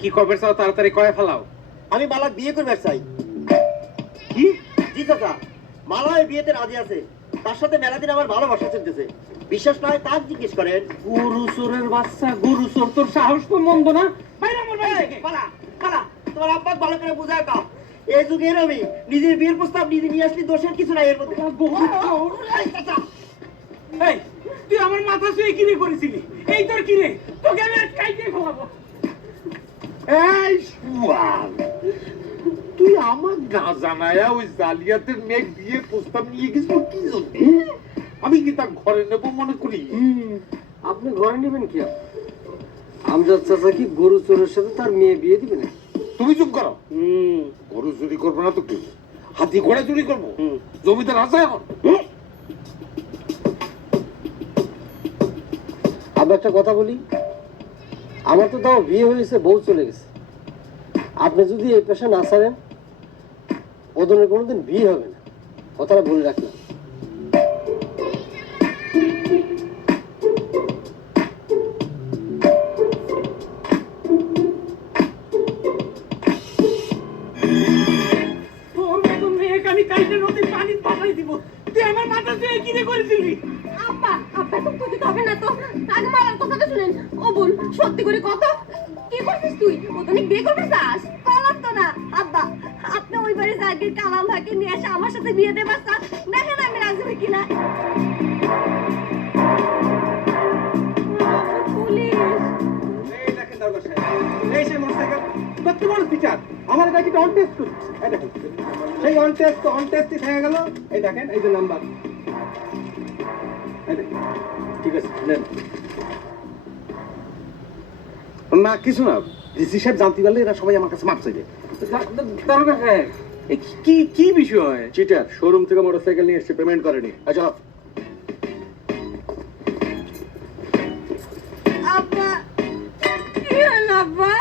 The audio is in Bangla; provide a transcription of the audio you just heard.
কি করবে চাও তাড়াতাড়ি কয়ে ফেলাও। আমি মালা বিয়ে করবে চাই। কি? জি চাচা, মালা এই বিয়েতে রাজি আছে। তার সাথে মেলা দিন আমার ভালোবাসা চলতেছে। বিশ্বাস নয় তার জিজ্ঞেস করেন। গরু চোরের বাচ্চা, গরু চোর, তোর সাহস তো মন্দ না। বাইরে আমার বাড়ি থেকে। পালা পালা, তোমার আব্বা ভালো করে বুঝায় দাও। এই যুগে এরমই নিজের বিয়ের প্রস্তাব নিজে নিয়ে আসলে দোষের কিছু নাই এর মধ্যে। চাচা, এই তুই আমার মাথা শুয়ে কিনে করেছিলি, এই তোর কিনে, তোকে আমি আজ কাইতে ফেলাবো। এই সুয়াল, তুই আমার না জানায়া ওই জালিয়াতের মেঘ দিয়ে প্রস্তাব নিয়ে গেছিল কি জন্য? আমি কি তার ঘরে নেব মনে করি? আপনি ঘরে নেবেন কি? আমজাদ চাচা কি গরু চোরের সাথে তার মেয়ে বিয়ে দিবে না? তুমি চুপ করো। গরু চুরি করবো না তো কি, হাতি ঘোড়া চুরি করবো? জমিতে রাজা এখন। আমি একটা কথা বলি, আমার তো তাও বিয়ে হয়েছে, বউ চলে গেছে। আপনি যদি এই পেশা না ছাড়েন, ওদের কোনোদিন বিয়ে হবে না, কথাটা বলে রাখলাম। তোর মতো মেয়েকে আমি কাইতে নদীর পানি পাঠাই দিব, তুই আমার মাথা শুয়ে কিনে করেছিলি। আব্বা, আব্বা তো কইতে হবে না তো। আগে মালার কথাটা শুনেন। ও বোন, সত্যি করে কত কি করছিস তুই? ও তো বিয়ে করবে চাস? পালাম তো না। আব্বা, আপনি ওই বাড়ি জাগির কালাম ভাইকে নিয়ে এসে আমার সাথে বিয়ে দেবার চান? দেখেন আমি রাজি হই কিনা। পুলিশ! এই দেখেন দরবার সাহেব, এই সেই মোটরসাইকেল, কত বড় ফিচার, আমার গাড়িটা অন টেস্ট করছি। এই দেখেন, সেই অন টেস্টই থেকে গেল। এই দেখেন, এই যে নাম্বার। এই দেখেন, ঠিক আছে, নেন। না কিছু না, ডিসি সাহেব জানতে পারলে এরা সবাই আমার কাছে মাপ চাইবে। দরবার সাহেব, কি কি বিষয়? চিটার শোরুম থেকে মোটরসাইকেল নিয়ে এসে পেমেন্ট করেনি। আচ্ছা আব্বা, কি হলো আব্বা?